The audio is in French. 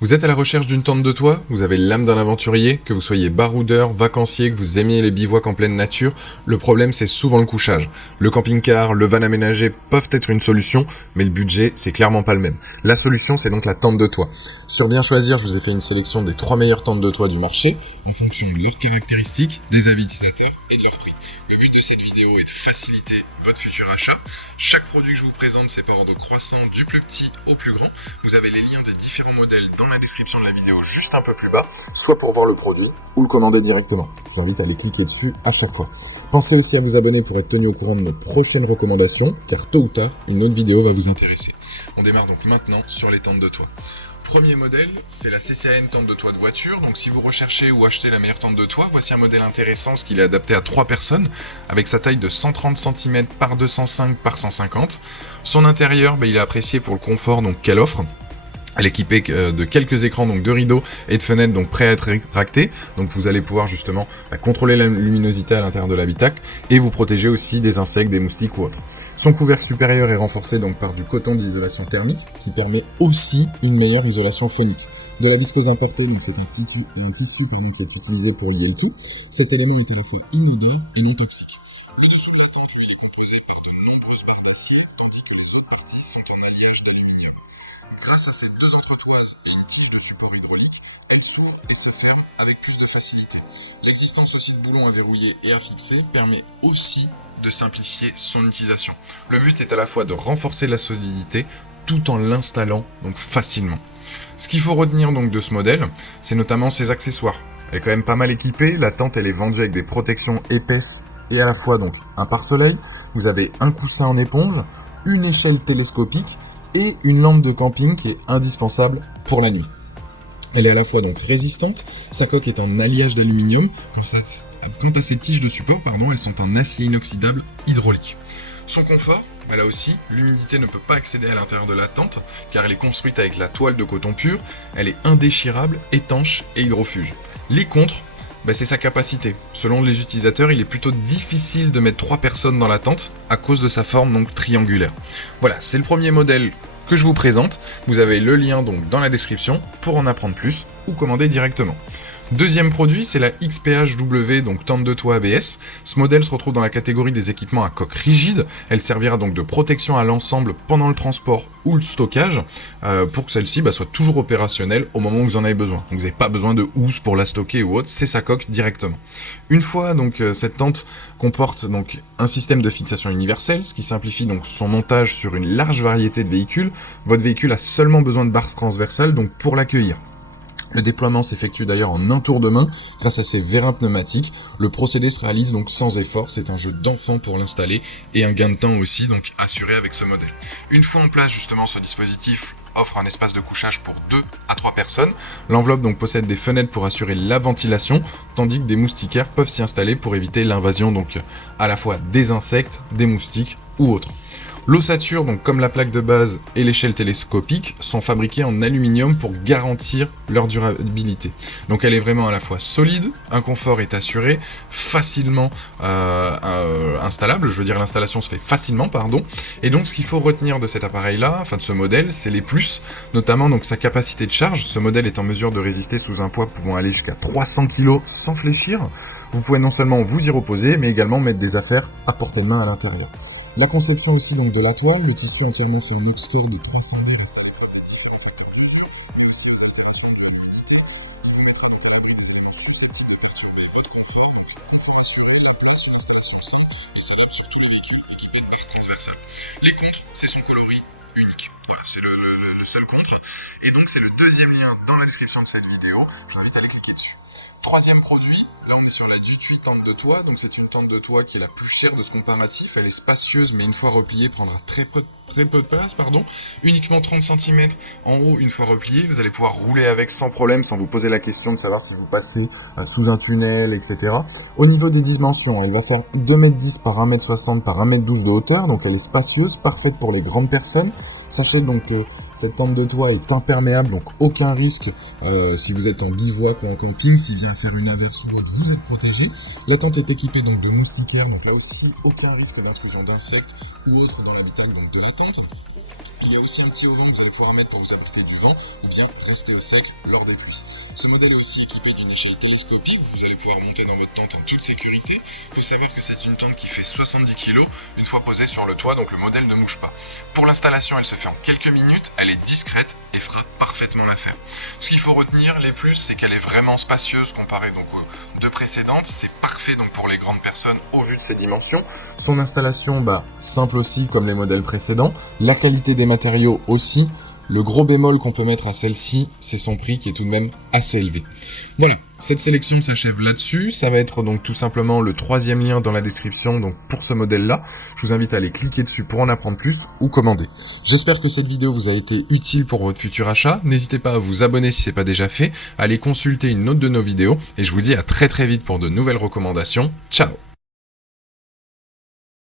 Vous êtes à la recherche d'une tente de toit? Vous avez l'âme d'un aventurier? Que vous soyez baroudeur, vacancier, que vous aimiez les bivouacs en pleine nature, le problème c'est souvent le couchage. Le camping-car, le van aménagé peuvent être une solution, mais le budget c'est clairement pas le même. La solution c'est donc la tente de toit. Sur Bien Choisir, je vous ai fait une sélection des 3 meilleures tentes de toit du marché, en fonction de leurs caractéristiques, des avis utilisateurs et de leur prix. Le but de cette vidéo est de faciliter votre futur achat. Chaque produit que je vous présente, c'est par ordre croissant du plus petit au plus grand. Vous avez les liens des différents modèles dans la description de la vidéo juste un peu plus bas, soit pour voir le produit ou le commander directement. Je vous invite à aller cliquer dessus à chaque fois. Pensez aussi à vous abonner pour être tenu au courant de nos prochaines recommandations, car tôt ou tard, une autre vidéo va vous intéresser. On démarre donc maintenant sur les tentes de toit. Premier modèle, c'est la CCAN tente de toit de voiture. Donc si vous recherchez ou achetez la meilleure tente de toit, voici un modèle intéressant, ce qu'il est adapté à 3 personnes, avec sa taille de 130 cm par 205 par 150. Son intérieur, il est apprécié pour le confort qu'elle offre. Elle est équipée de quelques écrans, donc de rideaux et de fenêtres, donc prêts à être rétractés. Donc vous allez pouvoir justement contrôler la luminosité à l'intérieur de l'habitacle et vous protéger aussi des insectes, des moustiques ou autres. Son couvercle supérieur est renforcé donc par du coton d'isolation thermique qui permet aussi une meilleure isolation phonique. De la viscose importée, donc c'est un tissu qui est utilisé pour lier le tout. Cet élément est à la fois inodore et non toxique. Le dessous de la tente, lui, est composé par de nombreuses barres d'acier, tandis que les autres parties sont en alliage d'aluminium. Grâce à ces deux entretoises et une tige de support hydraulique, elle s'ouvre et se ferme avec plus de facilité. L'existence aussi de boulons à verrouiller et à fixer permet aussi de simplifier son utilisation. Le but est à la fois de renforcer la solidité tout en l'installant donc facilement. Ce qu'il faut retenir donc de ce modèle, c'est notamment ses accessoires. Elle est quand même pas mal équipée, la tente elle est vendue avec des protections épaisses et à la fois donc un pare-soleil, vous avez un coussin en éponge, une échelle télescopique et une lampe de camping qui est indispensable pour la nuit. Elle est à la fois donc résistante, sa coque est en alliage d'aluminium, quant à ses tiges de support, elles sont en acier inoxydable hydraulique. Son confort, là aussi, l'humidité ne peut pas accéder à l'intérieur de la tente, car elle est construite avec la toile de coton pur, elle est indéchirable, étanche et hydrofuge. Les contres, c'est sa capacité. Selon les utilisateurs, il est plutôt difficile de mettre 3 personnes dans la tente, à cause de sa forme triangulaire. Voilà, c'est le premier modèle que je vous présente. Vous avez le lien dans la description pour en apprendre plus ou commander directement. Deuxième produit, c'est la XPHW, tente de toit ABS. Ce modèle se retrouve dans la catégorie des équipements à coque rigide. Elle servira donc de protection à l'ensemble pendant le transport ou le stockage, pour que celle-ci soit toujours opérationnelle au moment où vous en avez besoin. Donc vous n'avez pas besoin de housse pour la stocker ou autre, c'est sa coque directement. Une fois cette tente comporte un système de fixation universel, ce qui simplifie son montage sur une large variété de véhicules. Votre véhicule a seulement besoin de barres transversales pour l'accueillir. Le déploiement s'effectue d'ailleurs en un tour de main grâce à ces vérins pneumatiques. Le procédé se réalise sans effort, c'est un jeu d'enfant pour l'installer et un gain de temps aussi assuré avec ce modèle. Une fois en place justement, ce dispositif offre un espace de couchage pour 2 à 3 personnes. L'enveloppe possède des fenêtres pour assurer la ventilation, tandis que des moustiquaires peuvent s'y installer pour éviter l'invasion à la fois des insectes, des moustiques ou autres. L'ossature, comme la plaque de base et l'échelle télescopique, sont fabriquées en aluminium pour garantir leur durabilité. Donc elle est vraiment à la fois solide, un confort est assuré, facilement installable, l'installation se fait facilement, et donc ce qu'il faut retenir de cet appareil-là, de ce modèle, c'est les plus, notamment sa capacité de charge. Ce modèle est en mesure de résister sous un poids pouvant aller jusqu'à 300 kg sans fléchir. Vous pouvez non seulement vous y reposer, mais également mettre des affaires à portée de main à l'intérieur. La conception aussi de la toile, le tissu entièrement sur une Oxford de 300 Les contres, c'est son coloris unique. Voilà, c'est le seul contre. Et donc c'est le deuxième lien dans la description de cette vidéo. Je vous invite à aller cliquer dessus. Troisième produit, là on est sur la Dutuit tente de toit, donc c'est une tente de toit qui est la plus chère de ce comparatif, elle est spacieuse mais une fois repliée prendra très peu de place, uniquement 30 cm en haut une fois repliée, vous allez pouvoir rouler avec sans problème, sans vous poser la question de savoir si vous passez sous un tunnel, etc. Au niveau des dimensions, elle va faire 2,10 m par 1,60 m par 1,12 m de hauteur, donc elle est spacieuse, parfaite pour les grandes personnes. Sachez que cette tente de toit est imperméable, donc aucun risque si vous êtes en bivouac ou en camping, s'il vient faire une averse ou autre, vous êtes protégé. La tente est équipée de moustiquaires, donc là aussi aucun risque d'intrusion d'insectes ou autres dans l'habitacle de la tente. Il y a aussi un petit auvent que vous allez pouvoir mettre pour vous apporter du vent ou bien rester au sec lors des pluies. Ce modèle est aussi équipé d'une échelle télescopique, vous allez pouvoir monter dans votre tente en toute sécurité. Il faut savoir que c'est une tente qui fait 70 kg une fois posée sur le toit, donc le modèle ne bouge pas. Pour l'installation, elle se fait en quelques minutes, elle est discrète et fera parfaitement l'affaire. Ce qu'il faut retenir, les plus, c'est qu'elle est vraiment spacieuse comparée donc aux deux précédentes. C'est parfait donc pour les grandes personnes au vu de ses dimensions. Son installation, simple aussi comme les modèles précédents. La qualité des matériaux aussi. Le gros bémol qu'on peut mettre à celle-ci, c'est son prix qui est tout de même assez élevé. Voilà, cette sélection s'achève là-dessus. Ça va être donc tout simplement le 3e lien dans la description donc pour ce modèle-là. Je vous invite à aller cliquer dessus pour en apprendre plus ou commander. J'espère que cette vidéo vous a été utile pour votre futur achat. N'hésitez pas à vous abonner si ce n'est pas déjà fait, à aller consulter une autre de nos vidéos et je vous dis à très vite pour de nouvelles recommandations. Ciao!